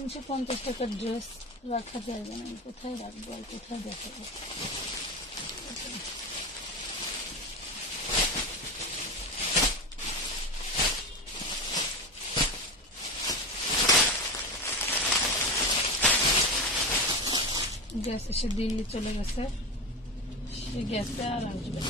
350 টাকার ড্রেস রাখা যাবে না, কোথায় রাখবো আর কোথায় দেখাবো। গ্যাস এসে দিল্লি চলে গেছে, সে গেছে আর আসবে।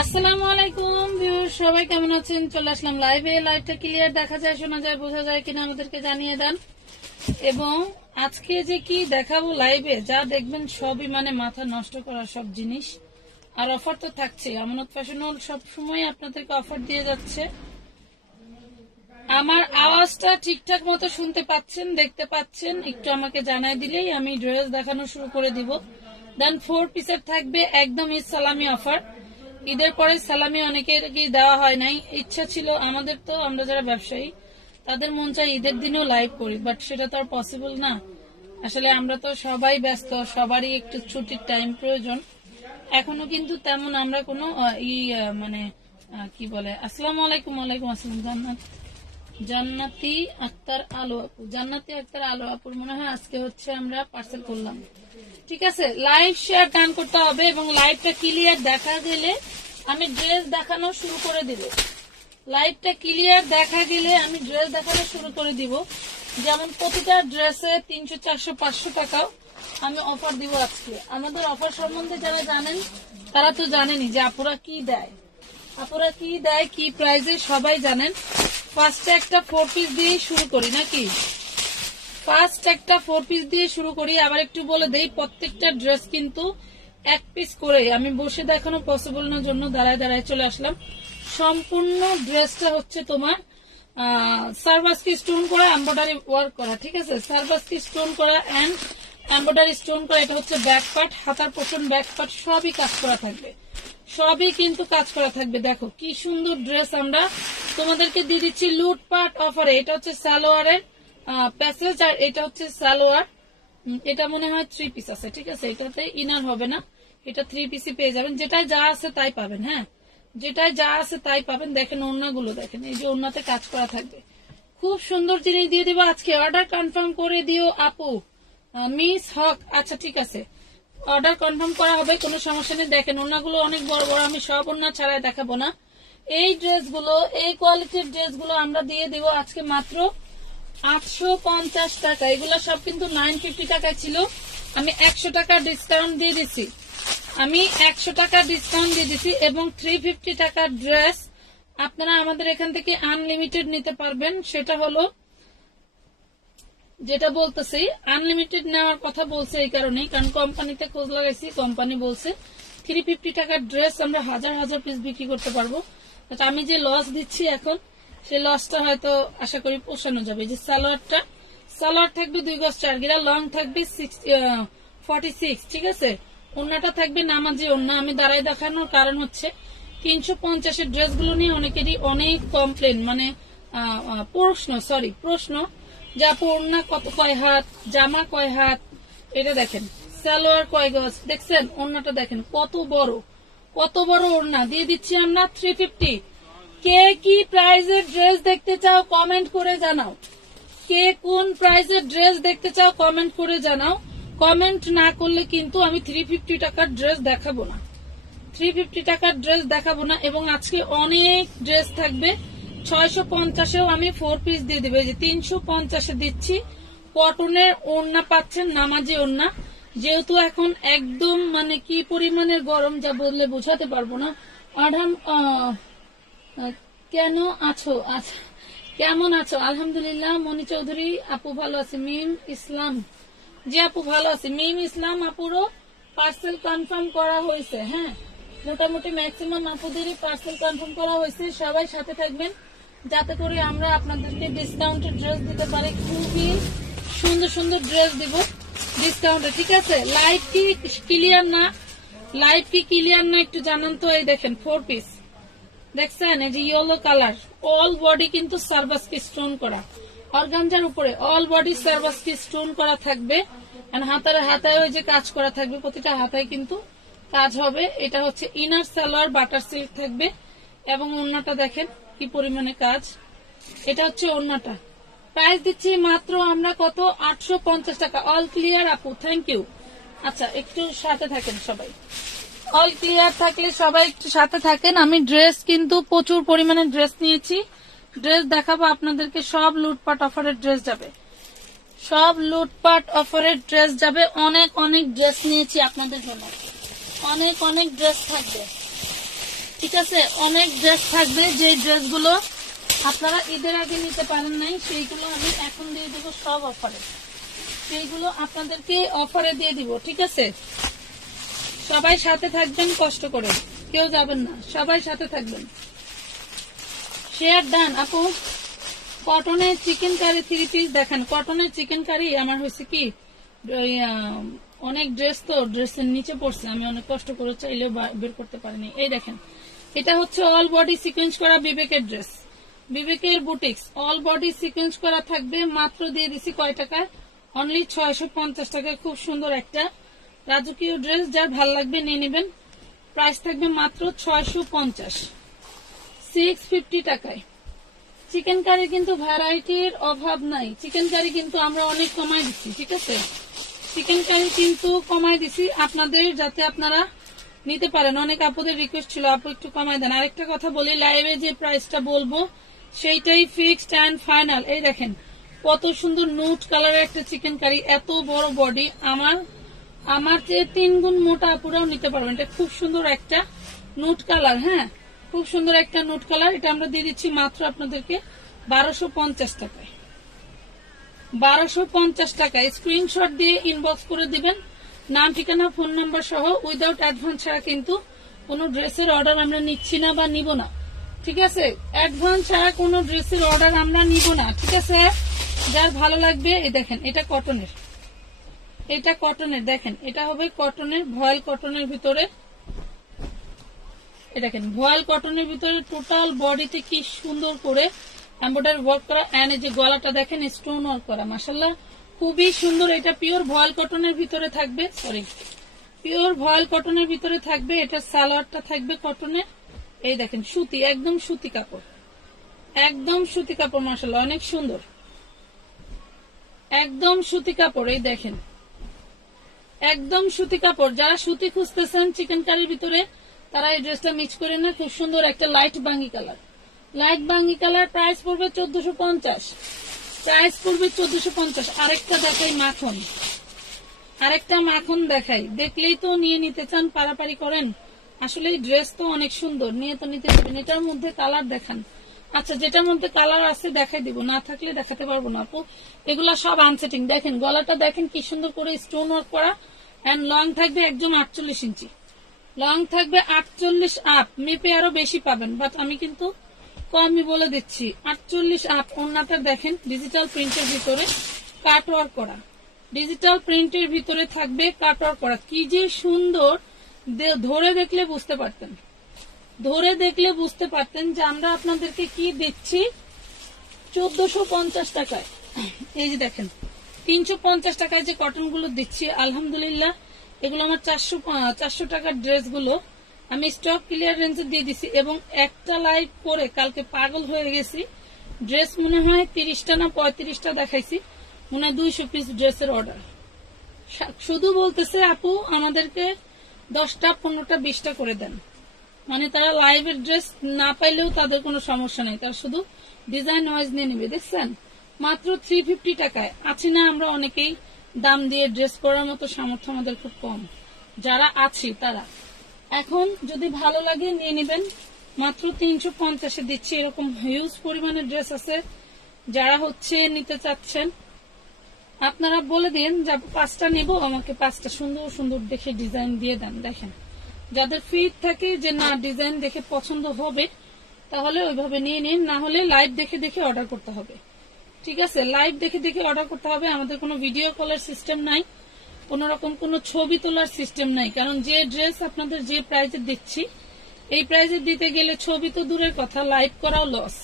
আসসালামু আলাইকুম ভিউয়ার, সবাই কেমন আছেন? চলে আসলাম লাইভে। লাইভটা ক্লিয়ার দেখা যায়, শোনা যায়, বোঝা যায় কিনা আমাদেরকে জানিয়ে দেন। এবং আজকে যে কি দেখাবো লাইভে, যা দেখবেন সবই মানে মাথা নষ্ট করার সব জিনিস। আর অফার তো থাকছে, আমানত ফ্যাশন সব সময় আপনাদেরকে অফার দিয়ে যাচ্ছে। আমার আওয়াজটা ঠিকঠাক মতো শুনতে পাচ্ছেন, দেখতে পাচ্ছেন? একটু আমাকে জানাই দিলেই আমি ড্রেস দেখানো শুরু করে দিব। দেন 4 পিসের থাকবে একদম ঈদ সালামি অফার। ঈদের পরে সালামি অনেকের দেওয়া হয় নাই, ইচ্ছা ছিল আমাদের, তো আমরা যারা ব্যবসায়ী তাদের মন চাই ঈদের দিনেও লাইভ করি, বাট সেটা তো আর পসিবল না। আসলে আমরা তো সবাই ব্যস্ত, সবারই একটু ছুটির টাইম প্রয়োজন। এখনো কিন্তু তেমন আমরা কোনো মানে কি বলে, আসসালামু আলাইকুম। ওয়ালাইকুম আসসালাম। জান্নাতি আক্তার আলো আপু, জান্নাতি আক্তার আলো আপুর মনে হয় আজকে হচ্ছে আমরা পার্সেল করলাম। ঠিক আছে, লাইভ শেয়ার ডান করতে হবে এবং লাইভটা ক্লিয়ার দেখা গেলে আমি ড্রেস দেখানো শুরু করে দিব। লাইভটা ক্লিয়ার দেখা গেলে আমি ড্রেস দেখানো শুরু করে দিব। যেমন প্রতিটা ড্রেসে 300, 400, 500 টাকাও আমি অফার দিব আজকে। আমাদের অফার সম্বন্ধে যারা জানেন তারা তো জানেনই যে আপুরা কি দেয়, আপুরা কি দেয়, কি প্রাইজে সবাই জানেন। ফার্স্টে একটা 4 পিস দিয়ে শুরু করি নাকি? ফার্স্ট একটা 4 পিস দিয়ে শুরু করি। আবার একটু বলে দেই, প্রত্যেকটা ড্রেস কিন্তু 1 পিস করে। আমি বসে দেখানো পসিবল না জন্য দাঁড়ায় দাঁড়ায় চলে আসলাম। সম্পূর্ণ ড্রেসটা হচ্ছে তোমার সার্ভাসকি স্টোন করা, এমব্রয়ডারি ওয়ার্ক করা। ঠিক আছে, সার্ভাসকি স্টোন করা এন্ড এমব্রয়ডারি স্টোন করা। এটা হচ্ছে ব্যাক পার্ট, হাতার পোর্শন, ব্যাক পার্ট সবই কাজ করা থাকবে, সবই কিন্তু কাজ করা থাকবে। দেখো কি সুন্দর ড্রেস আমরা তোমাদেরকে দিয়ে দিচ্ছি লুটপাট অফারে। এটা হচ্ছে সালোয়ারের প্যাসেজ আর এটা হচ্ছে সালোয়ার। এটা মনে হয় 3 পিস আছে। ঠিক আছে, এটাতে ইনার হবে না, এটা 3 পিসই পেয়ে যাবেন। যেটাই যা আছে তাই পাবেন। হ্যাঁ, যেটাই যা আছে তাই পাবেন। দেখেন ওড়নাগুলো দেখেন, এই যে ওড়নাতে কাজ করা থাকবে। খুব সুন্দর জিনিস দিয়ে দিব আজকে। অর্ডার কনফার্ম করে দিও আপু মিস হক। আচ্ছা ঠিক আছে, অর্ডার কনফার্ম করা হবে, কোনো সমস্যা নেই। দেখেন ওড়নাগুলো অনেক বড় বড়, আমি সব ওড়না ছাড়াই দেখাবো না। এই ড্রেসগুলো, এই কোয়ালিটির ড্রেসগুলো আমরা দিয়ে দিব আজকে মাত্র 850 টাকা। এগুলো সব কিন্তু 950 টাকা ছিল, আমি 100 টাকা ডিসকাউন্ট দিয়ে দিছি। আমি 100 টাকা ডিসকাউন্ট দিয়ে দিছি এবং 350 টাকার ড্রেস আপনারা আমাদের এখান থেকে আনলিমিটেড নিতে পারবেন। সেটা হলো যেটা বলতেছি, আনলিমিটেড নেওয়ার কথা বলছে এই কারণেই, কারণ কোম্পানিতে খোঁজ লাগাইছি, কোম্পানি বলছে 350 টাকার ড্রেস আমরা হাজার হাজার পিস বিক্রি করতে পারবো। আমি যে লস দিচ্ছি এখন, সেই লসটা হয়তো আশা করি পোষানো যাবে। যে সালোয়ার থাকবে 2 গজ 4 গিরা, লং থাকবে 46। ঠিক আছে, ওড়নাটা থাকবে নামাজি ওড়না। আমি দাঁড়াই দেখানোর কারণ হচ্ছে 350 এর ড্রেসগুলো নিয়ে অনেকেরই অনেক কমপ্লেন, মানে প্রশ্ন যে আপু ওড়না কয় হাত, জামা কয় হাত। এটা দেখেন সালোয়ার কয় গজ, দেখছেন ওড়নাটা দেখেন কত বড়, কত বড় ওড়না দিয়ে দিচ্ছি আমরা 350। কে কি প্রাইজের ড্রেস দেখতে চাও কমেন্ট করে জানাও। কে কোন প্রাইজের ড্রেস দেখতে চাও কমেন্ট করে জানাও। কমেন্ট না করলে কিন্তু আমি 350 টাকার ড্রেস দেখাবো না, 350 টাকার ড্রেস দেখাবো না। এবং আজকে অনেক ড্রেস থাকবে। 650-এও আমি 4 পিস দিয়ে দেবো। যে 350-এ দিচ্ছি। কটনের ওড়না পাচ্ছেন, নামাজি ওড়না। যেহেতু এখন একদম মানে কি পরিমাণের গরম, যা বললে বোঝাতে পারবো না। আধাম কেন আছো? আচ্ছা, কেমন আছো? আলহামদুলিল্লাহ। মনি চৌধুরী আপু ভালো আছে। মিম ইসলাম, জি আপু ভালো আছে। মিম ইসলাম আপুরও পার্সেল কনফার্ম করা হয়েছে। হ্যাঁ, মোটামুটি ম্যাক্সিমাম আপুদেরই পার্সেল কনফার্ম করা হয়েছে। সবাই সাথে থাকবেন যাতে করে আমরা আপনাদেরকে ডিসকাউন্টের ড্রেস দিতে পারি। খুবই সুন্দর সুন্দর ড্রেস দিব ডিসকাউন্টে। ঠিক আছে, লাইভ কি ক্লিয়ার না? লাইভ কি ক্লিয়ার না একটু জানান তো। এই দেখেন 4 পিস দেখছেন, এই যে ইয়েলো কালার, অল বডি কিন্তু সার্ভাসকি স্টোন করা, অর্গানজার উপরে অল বডি সার্ভাসকি স্টোন করা থাকবে। হাতায় ওই যে কাজ করা থাকবে, প্রতিটা হাতায় কিন্তু কাজ হবে। এটা হচ্ছে ইনার সালোয়ার, বাটার সিল্ক থাকবে এবং ওড়নাটা দেখেন কি পরিমাণে কাজ। এটা হচ্ছে ওড়নাটা, প্রাইস দিচ্ছি মাত্র আমরা কত 850 টাকা। অল ক্লিয়ার আপু, থ্যাংক ইউ। আচ্ছা একটু সাথে থাকেন সবাই, অল ক্লিয়ার থাকলে সবাই একটু সাথে থাকেন। আমি ড্রেস কিন্তু প্রচুর পরিমাণে ড্রেস নিয়েছি, ড্রেস দেখাবো আপনাদেরকে। সব লুটপাট অফারের ড্রেস যাবে, সব লুটপাট অফারের ড্রেস যাবে। অনেক অনেক ড্রেস নিয়েছি আপনাদের জন্য, অনেক অনেক ড্রেস থাকবে, ঠিক আছে? অনেক ড্রেস থাকবে, যে ড্রেসগুলো আপনারা ঈদের আগে নিতে পারেন নাই সেইগুলো আমি এখন দিয়ে দিব সব অফারে, সেইগুলো আপনাদেরকে অফারে দিয়ে দিব, ঠিক আছে? সবাই সাথে থাকবেন, কষ্ট করে কেউ যাবেন না, সবাই সাথে থাকবেন। শেয়ার ডান আপু। কটনের চিকেন কারি 3 পিস দেখেন, কটনের চিকেন কারি আমার হয়েছে কি অনেক ড্রেস তো ড্রেসের নিচে পড়ছে, আমি অনেক কষ্ট করে চাইলেও বের করতে পারিনি। এই দেখেন, এটা হচ্ছে অল বডি সিকোয়েন্স করা বিবেকের ড্রেস, বিবেকের বুটিক্স অল বডি সিকোয়েন্স করা থাকবে। মাত্র দিয়ে দিছি কয় টাকা? অনলি 650 টাকায়। খুব সুন্দর একটা রাজকীয় ড্রেস, যার ভাল লাগবে নিয়ে নেবেন। প্রাইস থাকবে মাত্র 650, 650 টাকায়। চিকেন কারি কিন্তু ভ্যারাইটির অভাব নাই, চিকেন কারি কিন্তু আমরা অনেক কমাই দিচ্ছি, ঠিক আছে? চিকেন কারি কিন্তু কমাই দিছি আপনাদের, যাতে আপনারা নিতে পারেন। অনেক আপুদের রিকোয়েস্ট ছিল আপু একটু কমাই দেন। আরেকটা কথা বলি, লাইভে যে প্রাইসটা বলবো সেইটাই ফিক্সড অ্যান্ড ফাইনাল। এই দেখেন কত সুন্দর নুট কালারের একটা চিকেন কারি, এত বড় বডি, আমার চেয়ে 3 গুণ মোটা আপুরাও নিতে পারবেন। এটা খুব সুন্দর একটা নুট কালার, হ্যাঁ খুব সুন্দর একটা নুট কালার। এটা আমরা দিয়ে দিচ্ছি মাত্র আপনাদেরকে 1250 টাকায়, 1250 টাকায়। স্ক্রিনশট দিয়ে ইনবক্স করে দিবেন, নাম ঠিকানা ফোন নাম্বার সহ। উইদাউট অ্যাডভান্স ছাড়া কিন্তু কোনো ড্রেসের অর্ডার আমরা নিচ্ছি না বা নিব না, ঠিক আছে? অ্যাডভান্স ছাড়া কোনো ড্রেসের অর্ডার আমরা নিব না, ঠিক আছে? যার ভালো লাগবে, এই দেখেন এটা কটনের, এটা কটনের, দেখেন এটা হবে কটনের, ভয়েল কটনের ভিতরে। এই দেখেন ভয়েল কটনের ভিতরে টোটাল বডিতে কি সুন্দর করে এমব্রয়ডারি ওয়ার্ক করা, এন্ড এই যে গলাটা দেখেন স্টোন ওয়ার্ক করা, মাশাআল্লাহ খুবই সুন্দর। এটা পিওর ভয়েল কটনের ভিতরে থাকবে, সরি পিওর ভয়েল কটনের ভিতরে থাকবে। এটা সালোয়ারটা থাকবে কটনের। এই দেখেন সুতি, একদম সুতি কাপড়, একদম সুতি কাপড়, মাশাআল্লাহ অনেক সুন্দর, একদম সুতি কাপড়। এই দেখেন একদম সুতি কাপড়। যারা সুতি খুঁজতেছেন চিকেন কারির ভিতরে তারা এই ড্রেসটা মিক্স করে না, খুব সুন্দর একটা লাইট বাঙ্গি কালার, লাইট বাঙ্গি কালার। প্রাইস পড়বে 1450, প্রাইস পড়বে 1450। আরেকটা দেখাই মাখন, আরেকটা মাখন দেখাই, দেখলেই তো নিয়ে নিতে চান, পারাপারি করেন। আসলে এই ড্রেস তো অনেক সুন্দর, নিয়ে তো নিতে পারবেন। এটার মধ্যে কালার দেখান। আচ্ছা যেটার মধ্যে কালার আছে দেখাই দিব, না থাকলে দেখাতে পারবো না আপু। এগুলা সব আনসেটিং। দেখেন গলাটা দেখেন কি সুন্দর করে স্টোন ওয়ার্ক করা, এন্ড লং থাকবে একদম 48 ইঞ্চি, লং থাকবে 48 আপ। মেপে আরো বেশি পাবেন, বাট আমি কিন্তু কমই বলে দিচ্ছি 48 আপ। ওন্নাটা দেখেন ডিজিটাল প্রিন্টের ভিতরে কাট ওয়ার্ক করা, ডিজিটাল প্রিন্টের ভিতরে থাকবে কাট ওয়ার্ক করা। কি যে সুন্দর, ধরে দেখলে বুঝতে পারতেন, ধরে দেখলে বুঝতে পারতেন যে আমরা আপনাদেরকে কি দিচ্ছি 1450 টাকায়। এই যে দেখেন 350 টাকায় যে কটন গুলো দিচ্ছি, আলহামদুলিল্লাহ এগুলো আমার 400 টাকার ড্রেস গুলো আমি স্টক ক্লিয়ারেন্সে দিয়ে দিছি। এবং একটা লাইভ করে কালকে পাগল হয়ে গেছি, ড্রেস মনে হয় 30টা না 35টা দেখাইছি, মনে হয় 200 পিস ড্রেসের অর্ডার। শুধু বলতেছে আপু আমাদেরকে 10টা 15টা 20টা করে দেন, মানে তারা লাইভের ড্রেস না পাইলেও তাদের কোনো সমস্যা নেই, তারা শুধু ডিজাইন ওয়াইজ নিয়ে নেবে। দেখছেন মাত্র 350 টাকায়। আছি না আমরা অনেকেই দাম দিয়ে ড্রেস করার মতো সামর্থ্য আমাদের খুব কম, যারা আছি তারা এখন যদি ভালো লাগে নিয়ে নেবেন। মাত্র 350-এ দিচ্ছি। এরকম হিউজ পরিমাণের ড্রেস আছে, যারা হচ্ছে নিতে চাচ্ছেন আপনারা বলে দিন যে 5টা নেবো, আমাকে 5টা সুন্দর সুন্দর দেখে ডিজাইন দিয়ে দেন। দেখেন যাদের ফিট থাকে যে না ডিজাইন দেখে পছন্দ হবে তাহলে ওইভাবে নিয়ে নিন, না হলে লাইভ দেখে দেখে অর্ডার করতে হবে, ঠিক আছে? লাইভ দেখে দেখে অর্ডার করতে হবে। আমাদের কোনো ভিডিও কলের সিস্টেম নাই, কোন রকম কোনো ছবি তোলার সিস্টেম নাই, কারণ যে ড্রেস আপনাদের যে প্রাইজে দিচ্ছি এই প্রাইজে দিতে গেলে ছবি তো দূরের কথা, লাইভ করাও লস,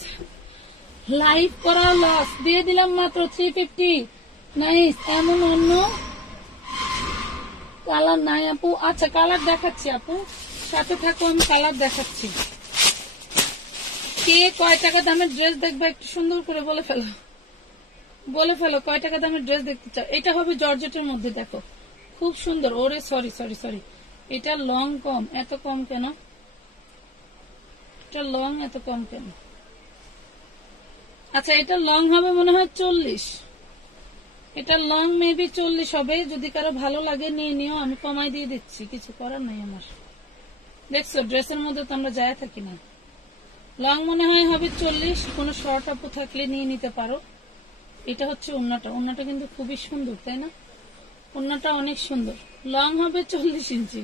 লাইভ করাও লস। দিয়ে দিলাম মাত্র 350। নাইস। এমন অন্য কালার নাই আপু? আচ্ছা কালার দেখাচ্ছি আপু, সাথে থাকো, আমি কালার দেখাচ্ছি। কে কয় টাকা দামের ড্রেস দেখবে একটু সুন্দর করে বলে ফেলো। বলে ফেলো কয় টাকা দামের ড্রেস দেখতে চাও। এটা হবে জর্জেটের মধ্যে, দেখো খুব সুন্দর। ওরে সরি সরি সরি, এটা লং কম, এত কম কেন? এটা লং এত কম কেন? আচ্ছা এটা লং হবে মনে হয় 40, এটা লং মেবি 40 হবে। যদি কারো ভালো লাগে নিয়ে নিও, আমি কমাই দিয়ে দিচ্ছি, কিছু করার নাই আমার। দেখছো ড্রেসের মধ্যে তো আমরা যায় থাকি না। লং মনে হয় হবে 40, কোনো শর্ট আপু থাকলে নিয়ে নিতে পারো। এটা হচ্ছে ওড়নাটা, ওড়নাটা কিন্তু খুবই সুন্দর তাই না? ওড়নাটা অনেক সুন্দর। লং হবে 40 ইঞ্চি।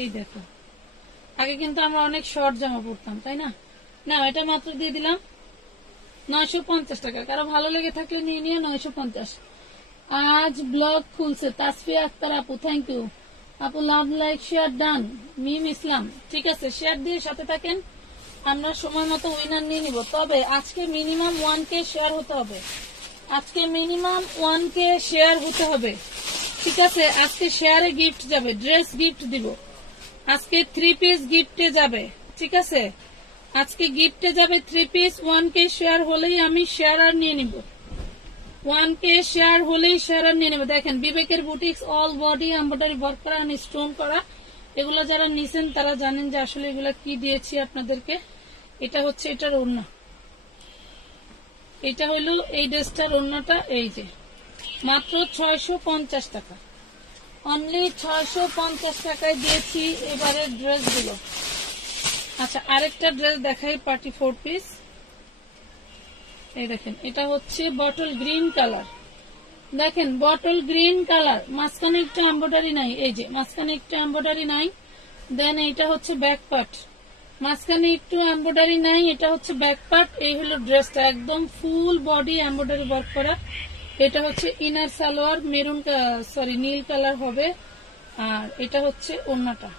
এই দেখো, আগে কিন্তু আমরা অনেক শর্ট জামা পরতাম তাই না? না এটা মাত্র দিয়ে দিলাম 950 টাকা। কারো ভালো লেগে থাকলে নিয়ে নিয়ে 950। আজ ব্লগ খুলছে তাসফিয়া আক্তার আপু, থ্যাংক ইউ আপু। Love like share done. মিম ইসলাম, ঠিক আছে শেয়ার দিয়ে সাথে থাকেন, আমরা সময় মতো উইনার নিয়ে নিব। তবে আজকে মিনিমাম 1K শেয়ার হতে হবে, আজকে মিনিমাম 1K শেয়ার হতে হবে, ঠিক আছে? আজকে শেয়ারে গিফট যাবে, ড্রেস গিফট দিব আজকে, 3 পিস গিফটে যাবে, ঠিক আছে? আজকে গিফটে যাবে 3 পিস। 1K শেয়ার হলেই আমি শেয়ার আর নিয়ে নিব, 1K শেয়ার হলেই শেয়ার আর নিয়ে নেব। দেখেন বিবেকের boutiques, all body embroidery work করা, স্টোন করা। এগুলো যারা নিছেন তারা জানেন যে আসলে এগুলা কি দিয়েছি আপনাদেরকে। এটা হচ্ছে এটার ওড়না, এটা হলো এই ড্রেসটার ওড়নাটা। এই যে মাত্র 650 টাকা, অনলি 650 টাকায় দিয়েছি এবারের ড্রেসগুলো। আচ্ছা আরেকটা ড্রেস দেখাই, পার্টি 4 পিস। এই দেখেন এটা হচ্ছে বটল গ্রিন কালার, দেখেন বটল গ্রিন কালার, মাঝখানে একটু এমব্রয়ডারি নাই, এই যে মাঝখানে একটু এমব্রয়ডারি নাই। দেন এটা হচ্ছে ব্যাক পার্ট, মাঝখানে একটু এমব্রয়ডারি নাই, এটা হচ্ছে ব্যাক পার্ট। এই হলো ড্রেসটা, একদম ফুল বডি এমব্রয়ডারি ওয়ার্ক করা। এটা হচ্ছে ইনার সালোয়ার, মেরুন সরি নীল কালার হবে। আর এটা হচ্ছে ওড়নাটা,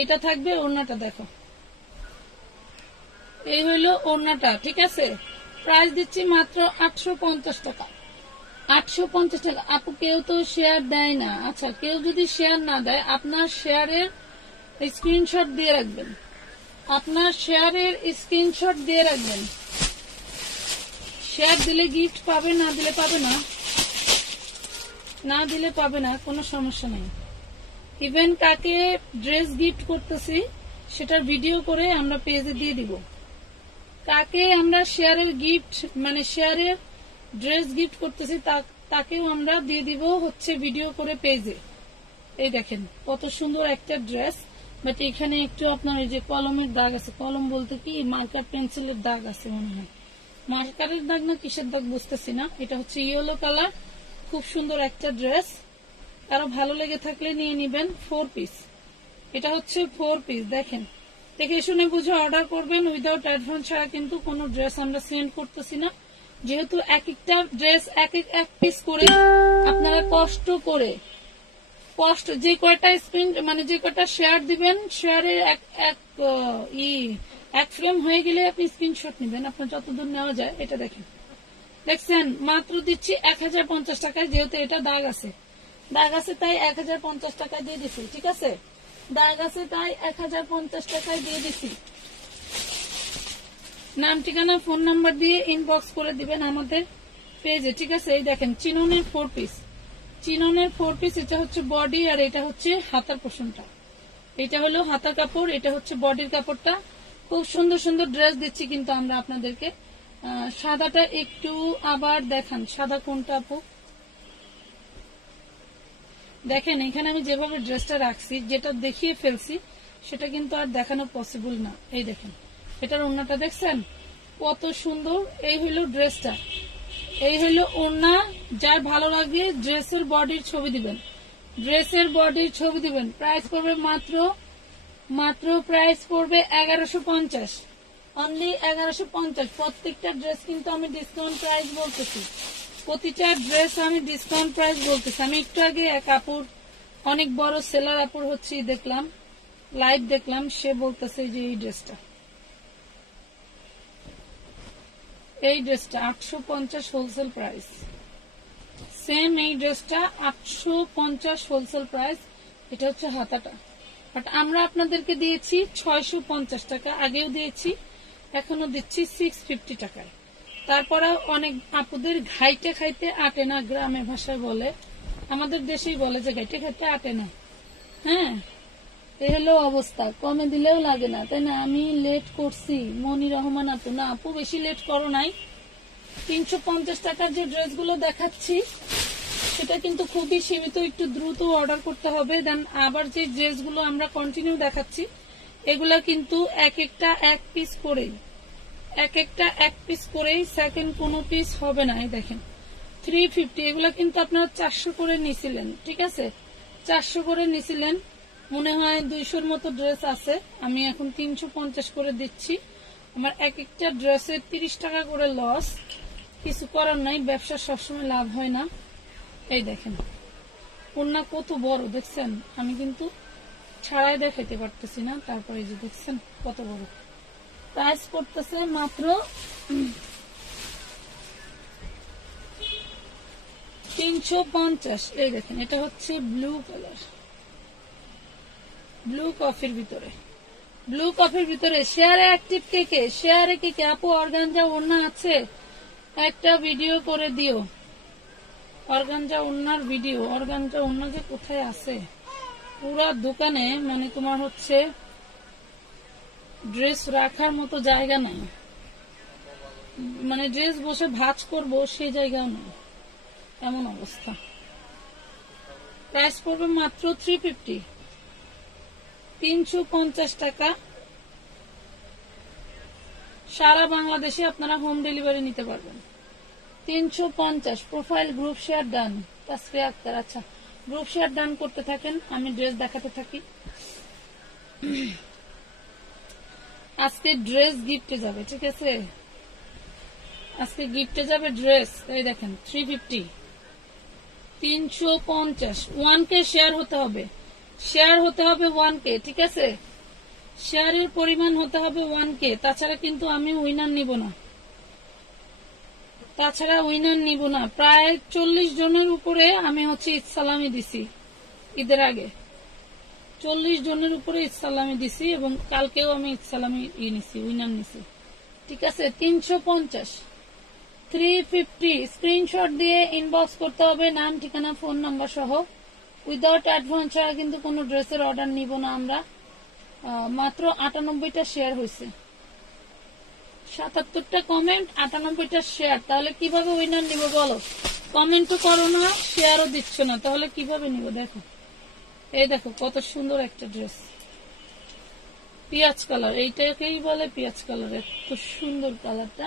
এটা থাকবে ওড়নাটা, দেখো এই হইলো ওড়নাটা, ঠিক আছে? প্রাইস দিচ্ছি মাত্র 850 টাকা, 850 টাকা। আপু কেউ তো শেয়ার দেয় না। আচ্ছা কেউ যদি শেয়ার না দেয়, আপনার শেয়ারের স্ক্রিনশট দিয়ে রাখবেন, আপনার শেয়ারের স্ক্রিনশট দিয়ে রাখবেন। শেয়ার দিলে গিফট পাবে, না দিলে পাবে না, না দিলে পাবে না, কোনো সমস্যা নেই। ইভেন কাকে ড্রেস গিফট করতেছি সেটার ভিডিও করে আমরা পেজে দিয়ে দিব। কাকে আমরা শেয়ারের গিফট মানে শেয়ারের ড্রেস গিফট করতেছি তাকেও আমরা দিয়ে দিব হচ্ছে ভিডিও করে পেজে। এই দেখেন কত সুন্দর একটা ড্রেস, বাট এখানে একটু আপনার এই যে কলমের দাগ আছে, কলম বলতে কি মার্কার পেন্সিলের দাগ আছে মনে হয়, মার্কারের দাগ না কিসের দাগ বুঝতেছি না। এটা হচ্ছে ইয়েলো কালার, খুব সুন্দর একটা ড্রেস, কারো ভালো লেগে থাকলে নিয়ে নিবেন। 4 পিস, এটা হচ্ছে 4 পিস। দেখেন দেখে শুনে বুঝে অর্ডার করবেন, উইদাউট অ্যাডভান্স ছাড়া কিন্তু কোনো ড্রেস আমরা সেন্ড করতেছি না। যেহেতু এক একটা ড্রেস এক পিস করে আপনারা কষ্ট করে যে কয়টা স্ক্রিন মানে যে কয়টা শেয়ার দিবেন, শেয়ারের এক ফ্রেম হয়ে গেলে আপনি স্ক্রিনশট নেবেন, আপনার যতদূর নেওয়া যায়। এটা দেখেন, দেখছেন মাত্র দিচ্ছি 1050 টাকায়। যেহেতু এটা দাগ আছে তাই 1050 টাকায় দিয়ে দিচ্ছি, ঠিক আছে? দাগ আছে তাই 1050 টাকায় দিয়ে দিচ্ছি। নাম ঠিকানা ফোন নাম্বার দিয়ে ইনবক্স করে দিবেন আমাদের পেজে, ঠিক আছে? এই দেখেন চিননের 4 পিস, চিননের 4 পিস। এটা হচ্ছে বডি আর এটা হচ্ছে হাতার পোষণটা, এটা হলো হাতার কাপড়, এটা হচ্ছে বডির কাপড়টা। খুব সুন্দর সুন্দর ড্রেস দিচ্ছি কিন্তু আমরা আপনাদেরকে। সাদাটা একটু আবার দেখান, সাদা কোনটা আপু? দেখেন এখানে আমি যেভাবে ড্রেসটা রাখছি, যেটা দেখিয়ে ফেলছি সেটা কিন্তু আর দেখানো পসিবল না। এই দেখেন এটার ওড়নাটা দেখছেন কত সুন্দর। এই হইলো ড্রেসটা, এই হইলো ওড়না। যার ভালো লাগে ড্রেসের বডির ছবি দিবেন, ড্রেসের বডির ছবি দিবেন। প্রাইস পড়বে মাত্র প্রাইস পড়বে 1150, অনলি 1150। প্রত্যেকটা ড্রেস কিন্তু আমি ডিসকাউন্ট প্রাইস বলতেছি, প্রতিটা ড্রেস আমি ডিসকাউন্ট প্রাইস বলতেছি। আমি একটু আগে এক আপুর, অনেক বড় সেলার আপুর হচ্ছে দেখলাম, লাইভ দেখলাম, সে বলতেছে যে এই ড্রেসটা 850 হোলসেল প্রাইস, সেম এই ড্রেসটা 850 হোলসেল প্রাইস। এটা হচ্ছে হাতাটা, বাট আমরা আপনাদেরকে দিয়েছি 650 টাকা, আগেও দিয়েছি এখনো দিচ্ছি 650 টাকায়। তারপরে অনেক আপুদের ঘাইটে খাইতে আটে না, গ্রামে ভাষায় বলে, আমাদের দেশেই বলে যে ঘাইটে খাইতে আটে না। হ্যাঁ, এই হলো অবস্থা, কমে দিলেও লাগে না, তাই না? আমি লেট করছি, মনি রহমান আপু। না আপু, বেশি লেট করো নাই। 350 টাকার যে ড্রেসগুলো দেখাচ্ছি সেটা কিন্তু খুবই সীমিত, একটু দ্রুত অর্ডার করতে হবে। দেন আবার যে ড্রেসগুলো আমরা কন্টিনিউ দেখাচ্ছি এগুলা কিন্তু এক একটা এক পিস করেই, সেকেন্ড কোনো পিস হবে না। এই দেখেন 350, এগুলা কিন্তু আপনারা 400 করে নিছিলেন, ঠিক আছে? 400 করে নিছিলেন, মনে হয় 200-র মতো ড্রেস আছে, আমি এখন 350 করে দিচ্ছি। আমার এক একটা ড্রেসে 30 টাকা করে লস, কিছু করার নাই, ব্যবসা সবসময় লাভ হয় না। এই দেখেন ওড়না কত বড় দেখছেন, আমি কিন্তু ছাড়াই দেখাইতে পারতেছি না, তারপরে যে দেখছেন কত বড়। প্রাইস করতেছে মাত্র 350। এই দেখেন এটা হচ্ছে ব্লু কালার, ব্লু কফির ভিতরে শেয়ারে অ্যাক্টিভ কে শেয়ারে কে আপু অর্গানজা ওড়না আছে, একটা ভিডিও করে দিও। অর্গানজা ওড়নার ভিডিও, অর্গানজা ওড়না যে কোথায় আছে, পুরা দোকানে মানে তোমার হচ্ছে ড্রেস রাখার মতো জায়গা নাই, মানে ড্রেস বসে ভাঁজ করবো সেই জায়গাও নেই, এমন অবস্থা। প্রাইস পড়বে মাত্র 350, 350 টাকা। সারা বাংলাদেশে আপনারা হোম ডেলিভারি নিতে পারবেন। 350। Profile group share done, Tasfia Akter. আচ্ছা, গ্রুপ শেয়ার ডান করতে থাকেন, আমি ড্রেস দেখাতে থাকি। আজকে ড্রেস গিফটে যাবে, ঠিক আছে? আজকে গিফটে যাবে ড্রেস। এই দেখেন 350, 350। 1K শেয়ার হতে হবে, 1K, ঠিক আছে? শেয়ারের পরিমাণ হতে হবে 1K, তাছাড়া কিন্তু আমি উইনার নিব না। প্রায় 40 জনের উপরে আমি হচ্ছে ঈদ সালামি দিছি, ঈদের আগে 40 জনের উপরে ঈদ সালামি দিছি, এবং কালকেও আমি ঈদ সালামি উইনার নিছি, ঠিক আছে? 350, 350। স্ক্রিনশট দিয়ে ইনবক্স করতে হবে, নাম, ঠিকানা, ফোন নাম্বার সহ। উইদাউট অ্যাডভান্স ছাড়া কিন্তু কোনো ড্রেসের অর্ডার নিব না আমরা। মাত্র 98টা শেয়ার হয়েছে, 77টা কমেন্ট, 98টা শেয়ার। তাহলে কিভাবে উইনার নিব বলো? কমেন্টও করো না, শেয়ারও দিচ্ছ না, তাহলে কিভাবে নিব? দেখো, এই দেখো কত সুন্দর একটা ড্রেস, পিঁয়াজ কালার, এইটাকেই বলে পিঁয়াজ কালার, এত সুন্দর কালারটা।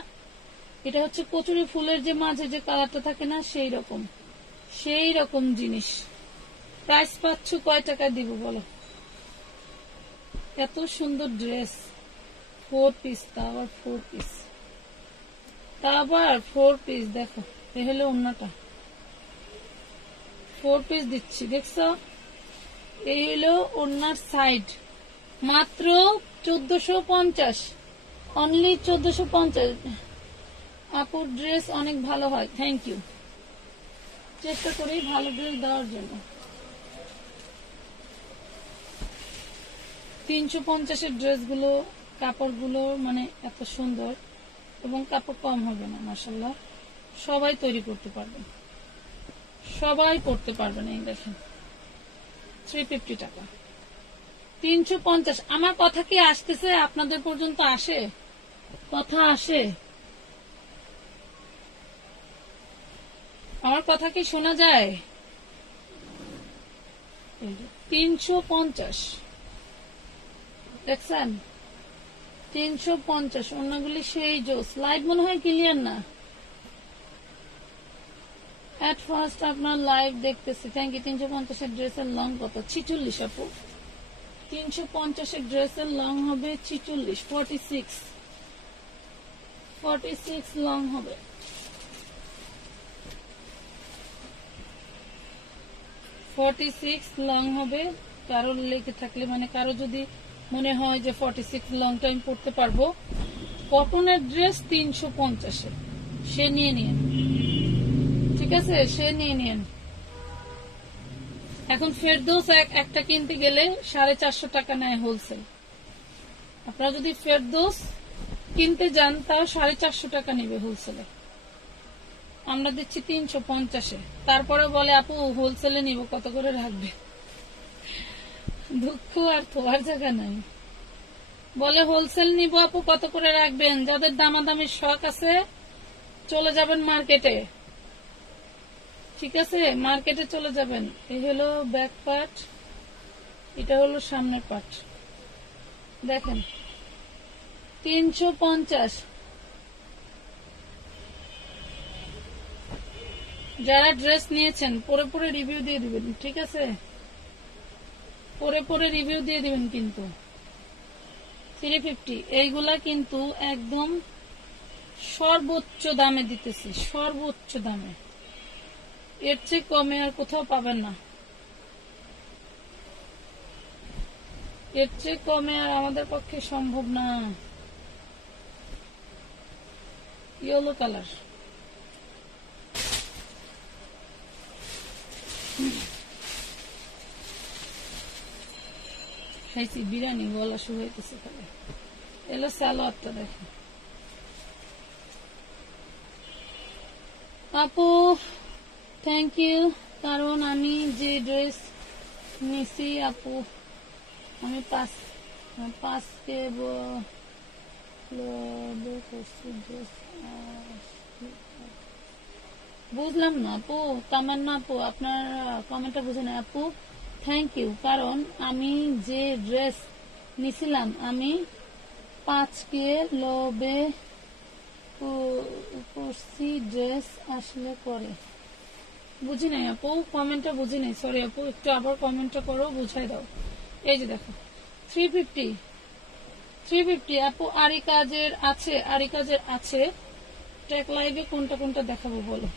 এটা হচ্ছে কচুরি ফুলের যে মাঝে যে কালারটা থাকে না, সেই রকম জিনিস। প্রাইস পাচ্ছ কয় টাকায় দিব বলো? এত সুন্দর ড্রেস, 4 পিস, তা আবার 4 পিস, দেখো এ হলো ওড়নাটা, 4 পিস দিচ্ছি, দেখছো? এই হলো ওড়নার সাইড, মাত্র 1450, অনলি 1450। আপুর ড্রেস অনেক ভালো হয়, থ্যাংক ইউ। চেষ্টা করি ভালো ড্রেস দেওয়ার জন্য। 350-এর ড্রেসগুলো, কাপড়গুলো মানে এত সুন্দর, এবং কাপড় কম হবে না, মাশাআল্লাহ। সবাই তৈরি করতে পারবেন, এই দেখেন 350 টাকা, 350। আমার কথা কি আসতেছে আপনাদের পর্যন্ত? কথা আসে? আমার কথা কি শোনা যায়? 350 দেখছেন, 350। অন্যগুলি সেই জোস। লাইভ মনে হয় ক্লিয়ার না। এট ফার্স্ট আপনার লাইভ দেখতেছি, থ্যাংক ইউ। 350-এর ড্রেসের লং কত? 46 আপু। 350-এর ড্রেসের লং হবে 46, 46 লং হবে। 46 লং হবে। কারো লেগে থাকলে, মানে কারো যদি মনে হয় যে 46 লং টাইম পড়তে পারবো, কটনের ড্রেস 350-এ, সে নিয়ে নিন, ঠিক আছে? এখন ফেরদৌস একটা কিনতে গেলে 450 টাকা নেয় হোলসেল। আপনারা যদি ফেরদৌস কিনতে যান তাও 450 টাকা নেবে হোলসেলে। আমরা দিচ্ছি 350-এ। তারপরে বলে আপু হোলসেলে নিব, কত করে রাখবে? দুঃখ আর থোয়ার জায়গা নাই। বলে হোলসেল নিব আপু, কত করে রাখবেন? যাদের দামাদামির শখ আছে চলে যাবেন মার্কেটে, ঠিক আছে? মার্কেটে চলে যাবেন। এই হলো ব্যাক পার্ট, এটা হলো সামনের পার্ট। দেখেন 350। যারা ড্রেস নিয়েছেন পরে পরে রিভিউ দিয়ে দিবেন, ঠিক আছে? পরে পরে রিভিউ দিয়ে দিবেন। কিন্তু 350 এইগুলা কিন্তু একদম সর্বোচ্চ দামে দিতেছি, সর্বোচ্চ দামে। এর চেয়ে কমে আর কোথাও পাবেন না, এর চেয়ে কমে আর আমাদের পক্ষে সম্ভব না। ইয়েলো কালার, খাইছি বিরিয়ানি, গলা শুকাইতেছে খালি। এলো সালোয়ারটা দেখেন আপু, থ্যাংক ইউ। কারণ আমি যে ড্রেস নিছি আপু, আমি পাঁচকে বুঝলাম না আপু, তামান্না আপু আপনার কমেন্টটা বুঝে না আপু। Thank you. কারণ আমি যে ড্রেস নিছিলাম আমি 5K লোবে করছি, ড্রেস আসলে করে। বুঝি নাই আপু, কমেন্টটা বুঝি নাই, সরি আপু, একটু আবার কমেন্টটা করো, বুঝাই দাও। এই যে দেখো 350 আপু। আরি কাজের আছে, আরি কাজের আছে। ট্যাগ লাইভে কোনটা কোনটা দেখাবো বলো?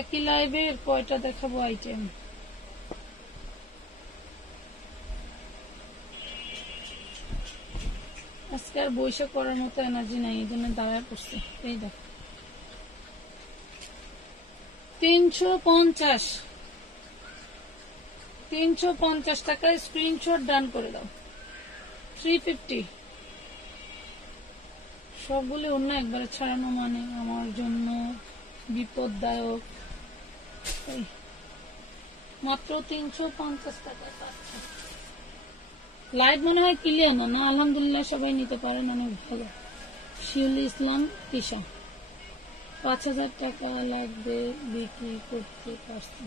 একই লাইভে কয়টা দেখাবো আইটেম? আজকে আর বৈশাখ করার মতো এনার্জি নাই, এই জন্য দাঁড়ায় পড়ছে। এই দেখো 350 টাকায় স্ক্রিনশট ডান করে দাও। 350 সবগুলি অন্য একবারে ছাড়ানো মানে আমার জন্য বিপদদায়ক। মাত্র 350 টাকায় পাচ্ছে। লাইভ মনে হয় ক্লিয়ার না, না আলহামদুলিল্লাহ সবাই নিতে পারেন, অনেক ভালো। শিউলি ইসলাম তিশা 5000 টাকা লাগবে বিক্রি করতে পারছে,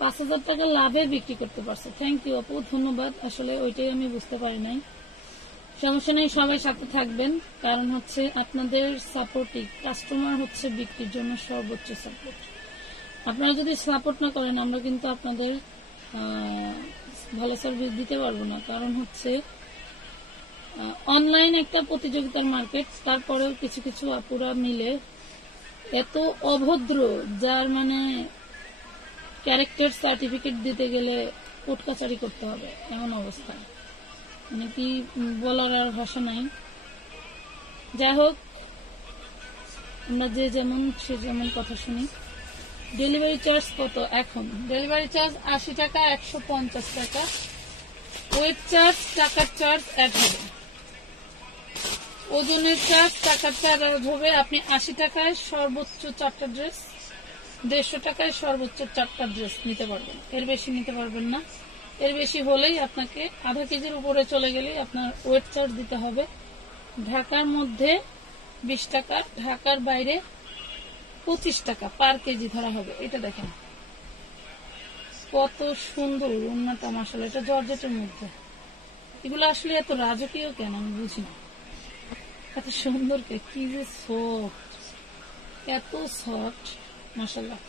5000 টাকা লাভে বিক্রি করতে পারছে। থ্যাংক ইউ আপু, ধন্যবাদ। আসলে ওইটাই আমি বুঝতে পারি নাই। সমস্যা নেই, সবাই সাথে থাকবেন। কারণ হচ্ছে আপনাদের সাপোর্টই, কাস্টমার হচ্ছে বিক্রির জন্য সর্বোচ্চ সাপোর্ট। আপনারা যদি সাপোর্ট না করেন আমরা কিন্তু আপনাদের ভালো সার্ভিস দিতে পারবো না। কারণ হচ্ছে অনলাইন একটা প্রতিযোগিতার মার্কেট, তারপরেও কিছু কিছু আপুরা মিলে এত অভদ্র, যার মানে ক্যারেক্টার সার্টিফিকেট দিতে গেলে কোর্ট কাচারি করতে হবে এমন অবস্থা, মানে কি বলার আর ভাষা নাই। যাই হোক, আমরা যে যেমন সে যেমন কথা শুনি। ডেলিভারি চার্জ কত এখন? ডেলিভারি চার্জ 80 টাকা, 150 টাকা। ওয়েট চার্জ, টাকার চার্জ অ্যাড হবে। ওজনের চার্জ, টাকার চার্জ অ্যাড হবে। আপনি 80 টাকায় সর্বোচ্চ 4টা ড্রেস, 150 টাকায় সর্বোচ্চ 4টা ড্রেস নিতে পারবেন, এর বেশি নিতে পারবেন না। এর বেশি হলেই আপনাকে আধা কেজির উপরে চলে গেলে আপনার ওয়েট চার্জ দিতে হবে। ঢাকার মধ্যে 20 টাকা, ঢাকার বাইরে 25 টাকা পার কেজি ধরা হবে। এটা দেখেন কত সুন্দর ওড়নাটা, মাশাআল্লাহ। এটা জর্জেটের মধ্যে। এগুলো আসলে এত রাজকীয় কেন আমি বুঝি না। এত সুন্দর, কি যে সফট, এত সফট, মাশাআল্লাহ,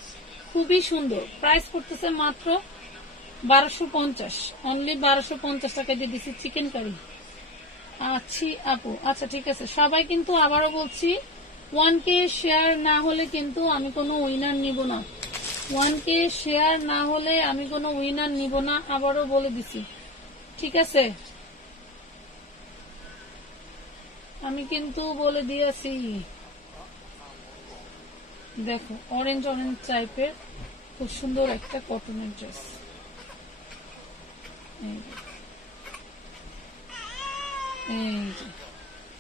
খুবই সুন্দর। প্রাইস করতেছে মাত্র 1250, অনলি 1250 টাকা দিয়ে দিচ্ছি। চিকেন কারি আছি আপু। আচ্ছা ঠিক আছে, সবাই কিন্তু আবারও বলছি 1K শেয়ার না হলে কিন্তু আমি কোনো উইনার নিব না। 1K শেয়ার না হলে আমি কোনো উইনার নিব না, আবারও বলে দিছি, ঠিক আছে? আমি কিন্তু বলে দিয়েছি। দেখো অরেঞ্জ অরেঞ্জ টাইপের খুব সুন্দর একটা কটনের ড্রেস।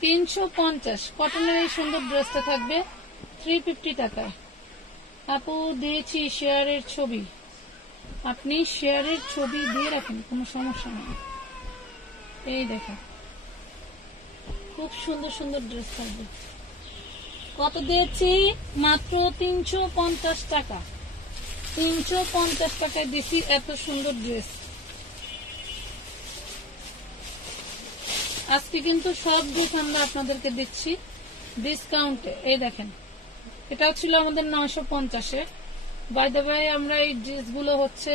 350 কটনের এই সুন্দর ড্রেসটা থাকবে 350 টাকা। আপু দিয়েছি শেয়ারের ছবি, আপনি শেয়ারের ছবি দিয়ে রাখেন, কোনো সমস্যা নেই। এই দেখেন খুব সুন্দর সুন্দর ড্রেস থাকবে। কত দিয়েছি? মাত্র 350 টাকা। 350 টাকায় দিছি এত সুন্দর ড্রেস। আজকে কিন্তু সব ড্রেস আমরা আপনাদেরকে দিচ্ছি ডিসকাউন্টে। এই দেখেন এটাও ছিল আমাদের 950-এ। বাই দ্য ওয়ে আমরা এই ড্রেসগুলো হচ্ছে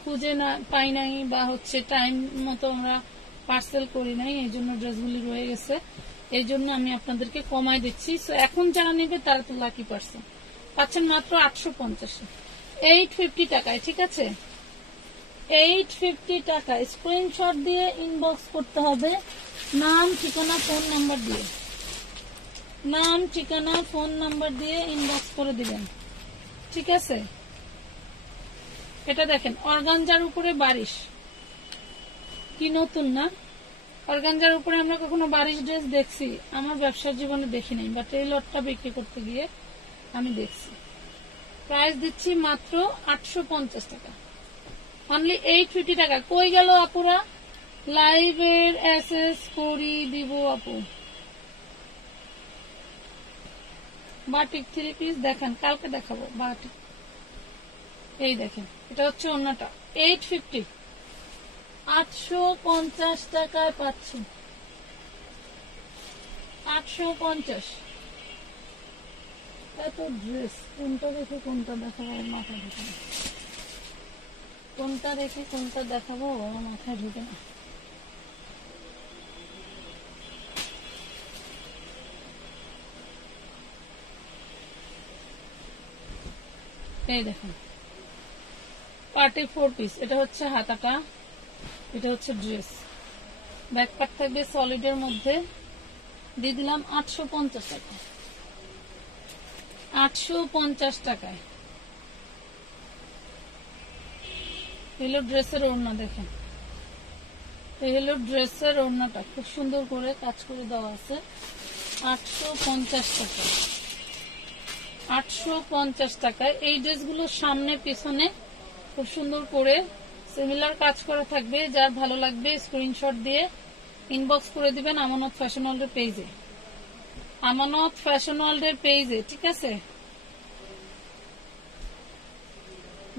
খুঁজে না পাই নাই, বা হচ্ছে টাইম মতো আমরা পার্সেল করি নাই, এই জন্য ড্রেসগুলি রয়ে গেছে। এই জন্য আমি আপনাদেরকে কমাই দিচ্ছি। সো এখন যারা নেবে তারা তো লাকি পার্সন, পাচ্ছেন মাত্র 850-এ, 850 টাকায়। ঠিক আছে, 850 টাকা। স্ক্রিনশট দিয়ে ইনবক্স করতে হবে নাম ঠিকানা ফোন নাম্বার দিয়ে, নাম ঠিকানা ফোন নাম্বার দিয়ে ইনবক্স করে দিবেন। ঠিক আছে, এটা দেখেন অর্গানজার উপরে বারিশ, কি নতুন না? অর্গানজার উপরে আমরা কখনো বারিশ ড্রেস দেখছি? আমার ব্যবসার জীবনে দেখি নাই, বাট এই লটটা বিক্রি করতে গিয়ে আমি দেখছি। প্রাইস দিচ্ছি মাত্র 850 টাকা, অনলি 850 টাকা। কই গেল আপুরা? লাইভের এসএস করি দিব আপু। বাটিক 3 পিস দেখেন, কালকে দেখাবো বাটিক। এই দেখেন এটা হচ্ছে ওন্নাটা, 850, 850 টাকায় পাচ্ছি, 850। এত ড্রেস, কোনটা রেখে কোনটা দেখাবো মাথায় ঢুকে না, কোনটা রেখে কোনটা দেখাবো মাথায় ঢুকে না। এই দেখুন পার্টি 4 পিস, এটা হচ্ছে হাতাটা, এটা হচ্ছে ড্রেস। ব্যাক পার্ট থাকবে সলিডের মধ্যে। দিয়ে দিলাম 850 টাকা, 850 টাকায়। এগুলো ড্রেসের ওড়না দেখেন, এগুলো ড্রেসের ওড়নাটা খুব সুন্দর করে কাজ করে দেওয়া আছে। 850 টাকা, 850 টাকায়। এই ড্রেসগুলোর সামনে পিছনে খুব সুন্দর করে সিমিলার কাজ করা থাকবে। যার ভালো লাগবে স্ক্রিনশট দিয়ে ইনবক্স করে দিবেন আমানত ফ্যাশন ওয়ার্ল্ডের পেজে, আমানত ফ্যাশন ওয়ার্ল্ডের পেজে। ঠিক আছে,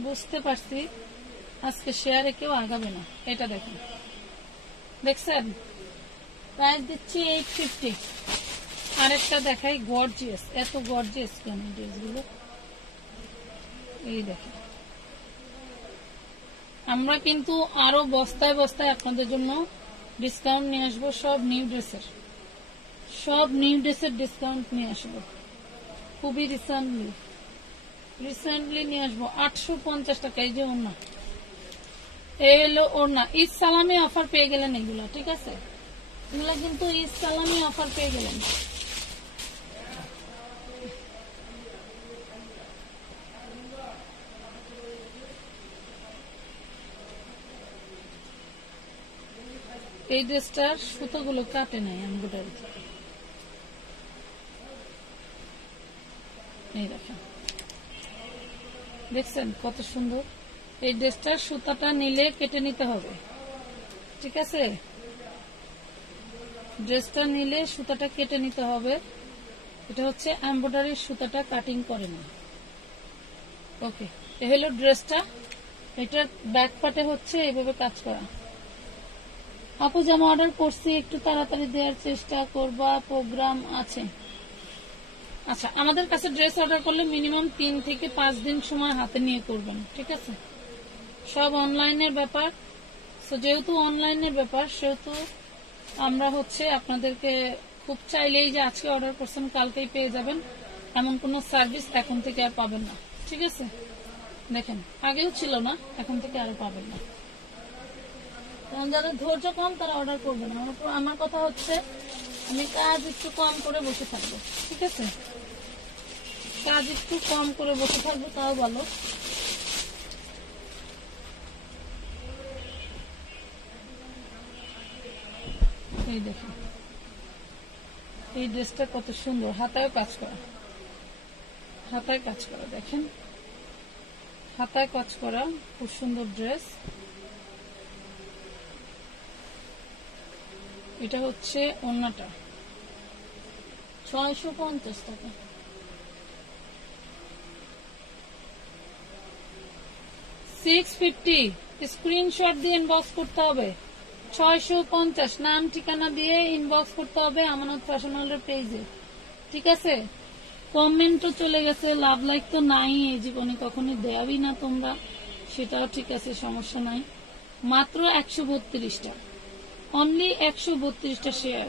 বুঝতে পারছি আজকে শেয়ারে কেউ আগাবে না। এটা দেখেন, দেখছেন? প্রাইস দিচ্ছি 850। আরেকটা দেখাই, গর্জিয়াস, এত গর্জিয়াস কেন ড্রেসগুলো। এই দেখেন আমরা কিন্তু আরো বস্তায় বস্তায় আপনাদের জন্য ডিসকাউন্ট নিয়ে আসবো। সব নিউ ড্রেসের, সব নিউ ড্রেসের ডিসকাউন্ট নিয়ে আসবো খুবই রিসেন্টলি নিয়ে আসবো। 850 টাকা। এই যে ওড়না, এই হলো ওড়না। ঈদ সালামি অফার পেয়ে গেলেন এগুলো। ঠিক আছে, এগুলো কিন্তু ঈদ সালামি অফার পেয়ে গেলেন। এই ড্রেসটার সুতোগুলো কাটে নাই এমব্রয়ডারি। এই দেখেন, দেখছেন কত সুন্দর। এই ড্রেসটার সুতাটা নিলে কেটে নিতে হবে। ঠিক আছে, ড্রেসটা নিলে সুতাটা কেটে নিতে হবে। এটা হচ্ছে এমব্রয়ডারির সুতাটা কাটিং করে না। ওকে, এ হলো ড্রেসটা। এটার ব্যাক পার্টে হচ্ছে এইভাবে কাজ করা। আপু জামা অর্ডার করছি, একটু তাড়াতাড়ি দেওয়ার চেষ্টা করবা, প্রোগ্রাম আছে। আচ্ছা, আমাদের কাছে ড্রেস অর্ডার করলে মিনিমাম 3 থেকে 5 দিন সময় হাতে নিয়ে করবেন। ঠিক আছে, সব অনলাইনের ব্যাপার। যেহেতু অনলাইনের ব্যাপার, সেহেতু আমরা হচ্ছে আপনাদেরকে খুব চাইলেই যে আজকে অর্ডার করছেন কালকেই পেয়ে যাবেন এমন কোনো সার্ভিস এখন থেকে আর পাবেন না। ঠিক আছে, দেখেন আগেও ছিল না, এখন থেকে আর পাবেন না। যাদের ধৈর্য কম তারা অর্ডার করবেন। আমার কথা হচ্ছে আমি কাজ একটু কম করে বসে থাকবো। ঠিক আছে, কাজ একটু কম করে বসে থাকবো, তাও ভালো। এই দেখুন এই ড্রেসটা কত সুন্দর, হাতায়ও কাজ করা। হাতায় কাজ করা, দেখেন হাতায় কাজ করা, খুব সুন্দর ড্রেস। এটা হচ্ছে ওড়নাটা, 650 টাকা। $650 স্ক্রিনশট দিয়ে ইনবক্স করতে হবে। 650 নাম ঠিকানা দিয়ে ইনবক্স করতে হবে আমানত ফ্যাশন হলের পেজে, ঠিক আছে? কমেন্টও চলে গেছে, লাভ লাইক তো নাই এই জীবনে, কখনো দেয়াবি না তোমরা, সেটাও ঠিক আছে, সমস্যা নাই। মাত্র 132টা, অনলি 132টা শেয়ার।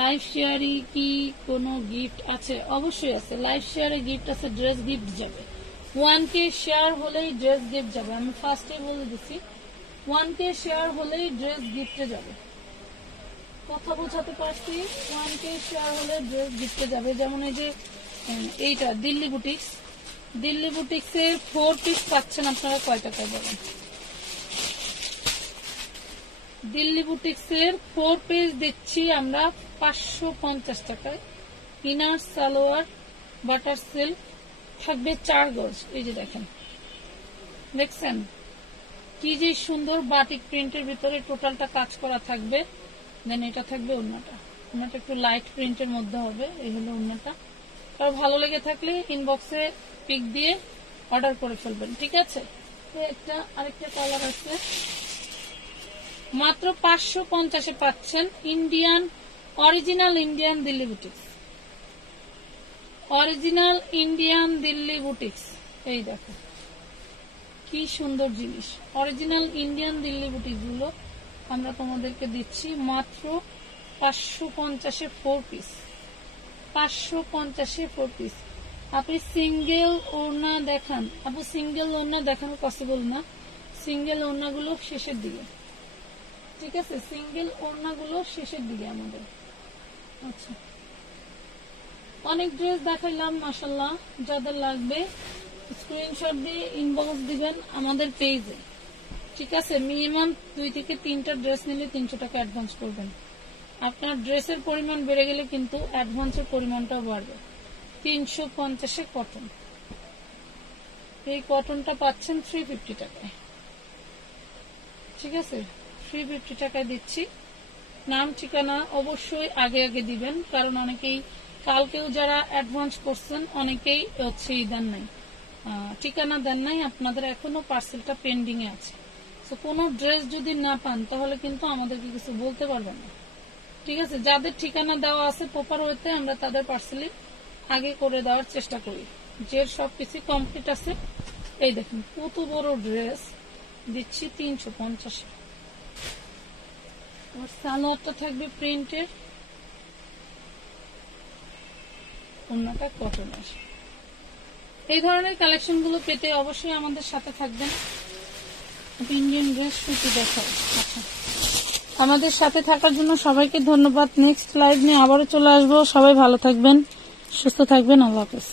লাইভ শেয়ারে কি কোনো গিফট আছে? অবশ্যই আছে, লাইভ শেয়ারে গিফট আছে, ড্রেস গিফট যাবে। 1K শেয়ার হলেই ড্রেস গিফট যাবে, আমি ফার্স্টে বলে দিচ্ছি, 1K শেয়ার হলেই ড্রেস গিফটে যাবে। কথা বোঝাতে পারছি? 1K শেয়ার হলে ড্রেস গিফটে যাবে। যেমন এই যে এইটা দিল্লি বুটিক্স, দিল্লি বুটিক্স এর 4 পিস পাচ্ছেন আপনারা কয় টাকায় বলেন? দিল্লি বুটিক্স এর 4 পিস দিচ্ছি আমরা 550 টাকায়। ইনার সালোয়ার বাটার সিল্ক থাকবে 4 গজ। এই যে দেখেন, দেখছেন কি যে সুন্দর বাটিক প্রিন্টের ভিতরে টোটালটা কাজ করা থাকবে। দেন এটা থাকবে ওড়নাটা, ওড়নাটা একটু লাইট প্রিন্টের মধ্যে হবে। এই হলো ওড়নাটা। আর ভালো লেগে থাকলে ইনবক্সে পিক দিয়ে অর্ডার করে ফেলবেন, ঠিক আছে? একটা আরেকটা কালার আছে, মাত্র 550-এ পাচ্ছেন Indian, original Indian Delhi boutiques, original Indian Delhi boutiques. এই দেখো কি সুন্দর জিনিস, অরিজিনাল ইন্ডিয়ান দিল্লি বুটিক্স গুলো আমরা তোমাদেরকে দিচ্ছি মাত্র 550-এ 4 পিস, 550-এ 4 পিস। আপনি সিঙ্গেল ওড়না দেখান, আপু সিঙ্গেল ওড়না দেখানো পসিবল না, সিঙ্গেল ওড়নাগুলো শেষের দিকে, ঠিক আছে? সিঙ্গেল ওড়নাগুলো শেষের দিকে আমাদের। আচ্ছা, অনেক ড্রেস দেখাইলাম মাশাআল্লাহ, যাদের লাগবে স্ক্রিনশট দিয়ে ইনবক্স দিবেন আমাদের পেজে, ঠিক আছে? মিনিমাম 2 থেকে 3টা ড্রেস নিলে 300 টাকা অ্যাডভান্স করবেন। আপনার ড্রেসের পরিমাণ বেড়ে গেলে কিন্তু অ্যাডভান্সের পরিমাণটাও বাড়বে। 350-এ কটন, এই কটনটা পাচ্ছেন 350 টাকায়, ঠিক আছে? 350 টাকায় দিচ্ছি। নাম ঠিকানা অবশ্যই আগে আগে দিবেন, কারণ অনেকেই কালকেও যারা অ্যাডভান্স করছেন অনেকেই হচ্ছে দেন নাই, ঠিকানা দেন নাই, আপনাদের এখনো পার্সেলটা পেন্ডিং এ আছে। তো কোনো ড্রেস যদি না পান তাহলে কিন্তু আমাদেরকে কিছু বলতে পারবেন না, ঠিক আছে? যাদের ঠিকানা দেওয়া আছে প্রপার হইতে আমরা তাদের পার্সেলি আগে করে দেওয়ার চেষ্টা করি, যে সবকিছু কমপ্লিট আছে। এই দেখুন কত বড় ড্রেস দিচ্ছি 350-এ। সালোয়ারটা থাকবে প্রিন্টের, ওড়নাটা কটনের। এই ধরনের কালেকশন গুলো পেতে অবশ্যই আমাদের সাথে থাকবেন। ইন্ডিয়ান ড্রেস সুতি দেখায়। আচ্ছা, আমাদের সাথে থাকার জন্য সবাইকে ধন্যবাদ। নেক্সট লাইভ নিয়ে আবারও চলে আসবো। সবাই ভালো থাকবেন, সুস্থ থাকবেন, আল্লাহ হাফেজ।